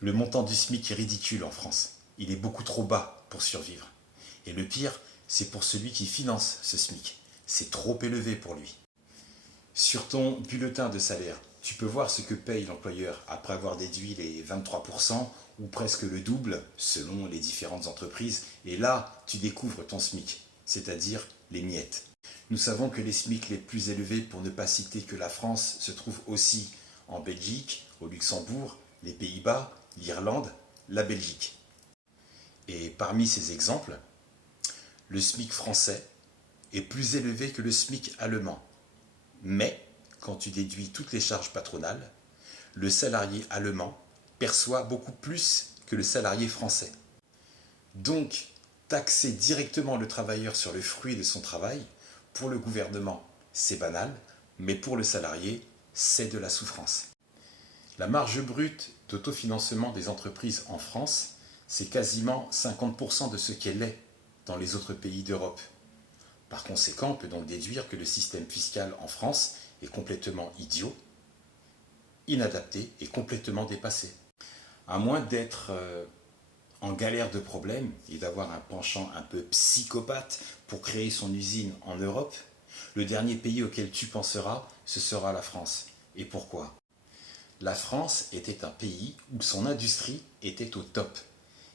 Le montant du SMIC est ridicule en France. Il est beaucoup trop bas pour survivre. Et le pire, c'est pour celui qui finance ce SMIC. C'est trop élevé pour lui. Sur ton bulletin de salaire, tu peux voir ce que paye l'employeur après avoir déduit les 23% ou presque le double selon les différentes entreprises. Et là, tu découvres ton SMIC, c'est-à-dire les miettes. Nous savons que les SMIC les plus élevés, pour ne pas citer que la France, se trouvent aussi en Belgique, au Luxembourg, les Pays-Bas, l'Irlande, la Belgique. Et parmi ces exemples, le SMIC français est plus élevé que le SMIC allemand. Mais, quand tu déduis toutes les charges patronales, le salarié allemand perçoit beaucoup plus que le salarié français. Donc, taxer directement le travailleur sur le fruit de son travail, pour le gouvernement, c'est banal, mais pour le salarié, c'est de la souffrance. La marge brute d'autofinancement des entreprises en France, c'est quasiment 50% de ce qu'elle est dans les autres pays d'Europe. Par conséquent, on peut donc déduire que le système fiscal en France est complètement idiot, inadapté et complètement dépassé. À moins d'être en galère de problèmes et d'avoir un penchant un peu psychopathe pour créer son usine en Europe, le dernier pays auquel tu penseras, ce sera la France. Et pourquoi ? La France était un pays où son industrie était au top.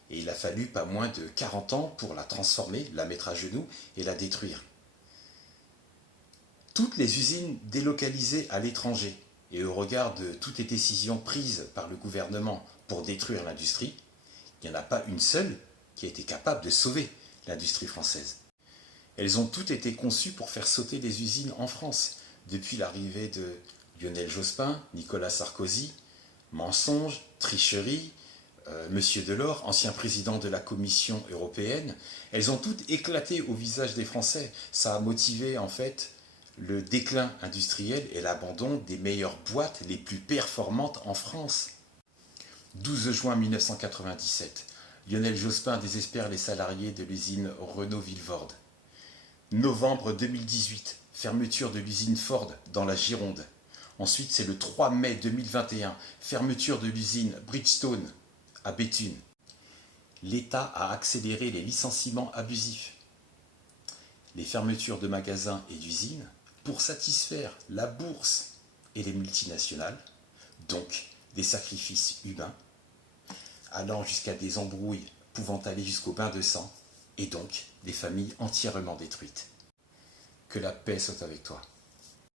Et il a fallu pas moins de 40 ans pour la transformer, la mettre à genoux et la détruire. Toutes les usines délocalisées à l'étranger, et au regard de toutes les décisions prises par le gouvernement pour détruire l'industrie, il n'y en a pas une seule qui a été capable de sauver l'industrie française. Elles ont toutes été conçues pour faire sauter les usines en France, depuis l'arrivée de Lionel Jospin, Nicolas Sarkozy, mensonges, tricheries, Monsieur Delors, ancien président de la Commission européenne. Elles ont toutes éclaté au visage des Français. Ça a motivé en fait le déclin industriel et l'abandon des meilleures boîtes les plus performantes en France. 12 juin 1997, Lionel Jospin désespère les salariés de l'usine Renault-Villevorde. Novembre 2018, fermeture de l'usine Ford dans la Gironde. Ensuite, c'est le 3 mai 2021, fermeture de l'usine Bridgestone à Béthune. L'État a accéléré les licenciements abusifs, les fermetures de magasins et d'usines pour satisfaire la bourse et les multinationales, donc des sacrifices humains, allant jusqu'à des embrouilles pouvant aller jusqu'au bain de sang, et donc des familles entièrement détruites. Que la paix soit avec toi.